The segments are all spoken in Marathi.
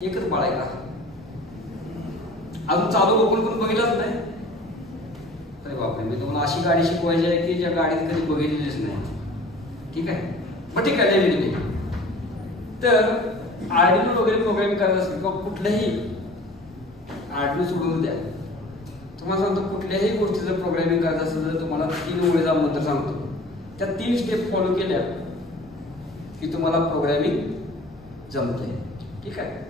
एकच बाळ आहे का? अजून चालू ओपन करून बघितलंच नाही. अरे बापरे, मी तुम्हाला अशी गाडी शिकवायची आहे की ज्या गाडीत कधी बघितलीच नाही. ठीक आहे, मग ठीक आहे, लिहिली नाही. तर आर्डिनो वगैरे प्रोग्रामिंग करत असेल किंवा कुठल्याही आर्डिनो सोडून द्या, तुम्हाला सांगतो कुठल्याही गोष्टीचं प्रोग्रामिंग करत असेल तर तुम्हाला 3 ओळीचा मंत्र सांगतो. त्या 3 स्टेप फॉलो केल्या की तुम्हाला प्रोग्रामिंग जमते. ठीक आहे.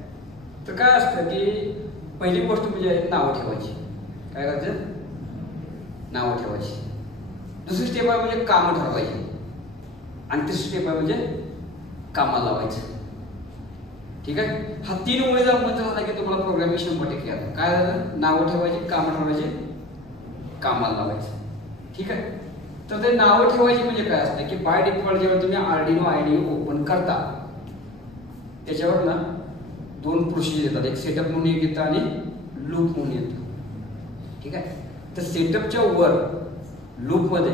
तर काय असतं की पहिली गोष्ट म्हणजे नावं ठेवायची. काय करायचं? नावं ठेवायची. दुसरी स्टेप आहे म्हणजे कामं ठरवायची. आणि तिसरी स्टेप आहे म्हणजे कामाला लावायचं. ठीक आहे. हा 3 ओळीचा मंत्र झाला की तुम्हाला प्रोग्रामिंग 100% येतं. काय झालं? नावं ठेवायची, कामं ठरवायची, कामाला लावायचं. ठीक आहे. तर ते नावं ठेवायची म्हणजे काय असतं की बाय डिफॉल्ट जेव्हा तुम्ही आर्डिनो आयडिओ ओपन करता त्याच्यावर ना 2 प्रोसिजर येतात. एक सेटअप म्हणून एक येतं आणि लूप म्हणून येतं. ठीक आहे. तर सेटअपच्या वर लूपमध्ये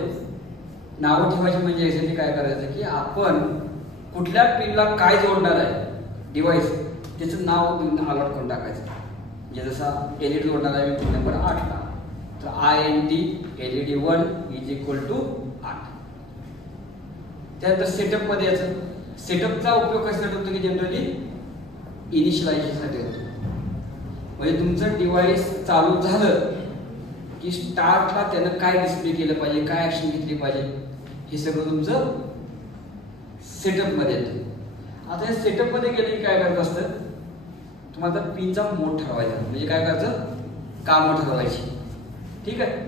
नावं ठेवायची म्हणजे यासाठी काय करायचं की आपण कुठल्या पिनला काय जोडणार आहे डिव्हाइस त्याचं नाव अलॉट करून टाकायचं. म्हणजे जसा LED जोडणार आहे मी पिन नंबर 8 ला, तर INT LED 1 = 8. त्यानंतर सेटअपमध्ये याचं सेटअपचा उपयोग कशासाठी होतो की जनरली इनिशियलायझेशनसाठी होतो. म्हणजे तुमचं डिव्हाइस चालू झालं की स्टार्टला त्यानं काय डिस्प्ले केलं पाहिजे, काय ऍक्शन घेतली पाहिजे, हे सगळं तुमचं सेटअपमध्ये येतं. आता या सेटअपमध्ये गेले की काय करत असतं, तुम्हाला पिनचा मोड ठरवायचा. म्हणजे काय करायचं? कामं ठरवायची. ठीक आहे.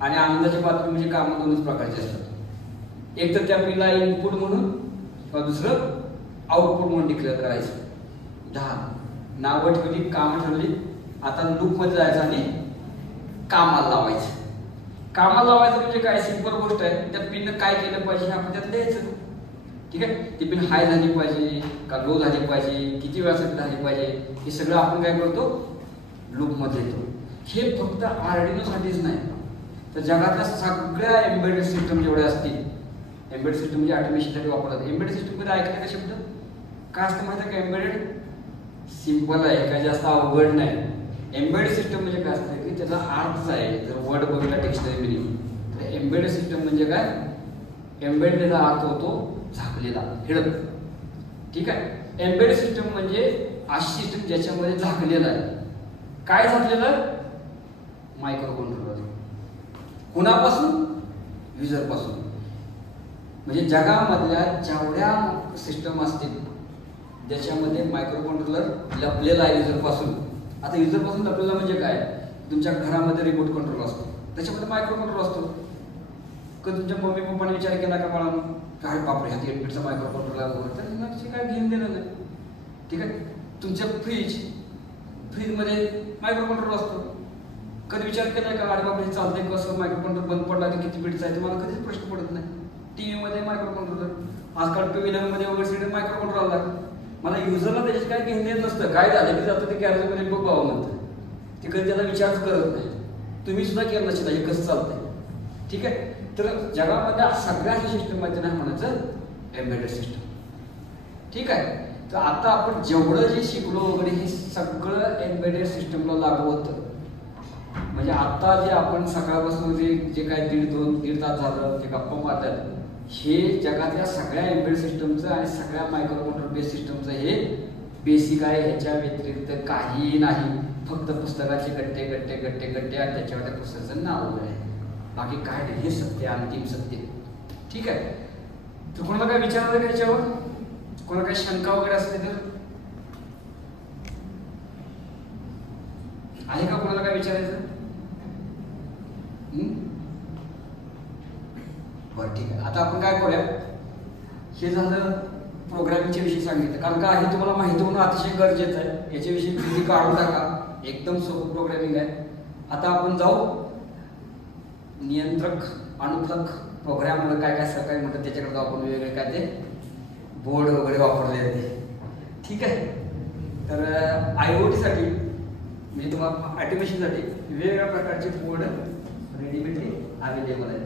आणि आनंदाची बातमी म्हणजे कामं 2च प्रकारची असतात. एक तर त्या पिनला इनपुट म्हणून किंवा दुसरं आउटपुट म्हणून डिक्लेअर करायचं. 10 नावं ठेवली, कामं ठेवली. आता लूपमध्ये जायचं आणि कामाला लावायचं. कामाला लावायचं म्हणजे काय? सिंपल गोष्ट आहे. त्या पिननं काय केलं पाहिजे हे आपण त्यात लिहायचं. ठीक आहे. ती पिन हाय झाली पाहिजे का लो झाली पाहिजे, किती वेळासाठी झाली पाहिजे, हे सगळं आपण काय करतो? लूपमध्ये येतो. हे फक्त आर्डिनोसाठीच नाही, तर जगातल्या सगळ्या एम्बेडेड सिस्टम जेवढ्या असतील, एम्बेडेड सिस्टम म्हणजे ऑटोमेशनसाठी वापरतात. एम्बेडेड सिस्टममध्ये ऐकलं का शब्द? काय असतं माहिती आहे का? एम्बेडेड सिंपल आहे, काय जास्त अवघड नाही. एम्बेडेड सिस्टम म्हणजे काय असतं की त्याचा अर्थ आहे. जर वर्ड बघितला डिक्शनरी मिनिंग, तर एम्बेडेड सिस्टम म्हणजे काय? एम्बेडेडचा अर्थ होतो झाकलेला, हिडन. ठीक आहे. एम्बेडेड सिस्टम म्हणजे अशी सिस्टम ज्याच्यामध्ये झाकलेलं आहे. काय झाकलेलं? Micro controller. कुणापासून? युजर पासून. म्हणजे जगामधल्या जेवढ्या सिस्टम असतील ज्याच्यामध्ये मायक्रो कंट्रोलर लपलेला आहे युजर पासून. आता युजर पासून लपलेला म्हणजे काय? तुमच्या घरामध्ये रिमोट कंट्रोल असतो, त्याच्यामध्ये मायक्रो कंट्रोल असतो. कधी तुमच्या मम्मी पप्पाने विचार केला का बाळांनो, काय बापरे ह्यात 8 बिटचा मायक्रो कंट्रोलर आहे, तर त्यांना काय घेऊन देणं नाही. ठीक आहे. तुमच्या फ्रीजमध्ये मायक्रो कंट्रोल असतो. कधी विचार केलाय का अरे बापरे चालतंय कसं, मायक्रो कंट्रोल बंद पडला की किती बिटचा आहे, तुम्हाला कधीच प्रश्न पडत नाही. TV मध्ये मायक्रो कंट्रोलर, आजकाल 2 व्हीलरमध्ये वगैरे सगळे मायक्रो कंट्रोलर आला. मला युजरला त्याच्यात काय घेऊन देत नसतं. काय झालं की जातं ते गॅरेजमध्ये बघावं म्हणतं, ते कधी त्याला विचारच करत नाही. तुम्ही सुद्धा केलं नसेल हे कसं चालतंय. ठीक आहे. तर जगामध्ये सगळ्या सिस्टममध्ये नाही म्हणायचं एम्बेडेड सिस्टम. ठीक आहे. तर आता आपण जेवढं जे शिकलो वगैरे हे सगळं एम्बेडेड सिस्टमला लागू होतं. म्हणजे आता जे आपण सकाळपासून जे काय दीड तास झालं जे गप्पा मारतात, हे जगातल्या सगळ्या एम्बेडेड सिस्टमचं आणि सगळ्या मायक्रो कंट्रोल बेस सिस्टमचं हे बेसिक आहे. ह्याच्या व्यतिरिक्त काही नाही. फक्त पुस्तकाचे गट्टे गट्टे गट्टे गट्टे आणि त्याच्यावर त्या पुस्तकाचं नाव वगैरे आहे. बाकी काय नाही. हे सत्य, अंतिम सत्य. ठीक आहे. तर कोणाला काय विचारलं का याच्यावर? कोणाला काही शंका वगैरे असते तर आहे का? कोणाला काय विचारायचं? बरं, ठीक आहे. आता आपण काय करूया, हे झालं प्रोग्रामिंगच्या विषयी सांगितलं, कारण का हे तुम्हाला माहिती होणं अतिशय गरजेचं आहे. याच्याविषयी तुम्ही काढून टाका. एकदम सोपं प्रोग्रामिंग आहे. आता आपण जाऊ नियंत्रक अनुप्रक प्रोग्राम काय काय सकाळी म्हणतात त्याच्याकडे जाऊ. आपण वेगवेगळे काय ते बोर्ड वगैरे वापरले जाते. ठीक आहे. तर IoT साठी म्हणजे तुम्हाला ऑटोमेशनसाठी वेगवेगळ्या प्रकारचे बोर्ड रेडीमेडली अवेलेबल आहेत.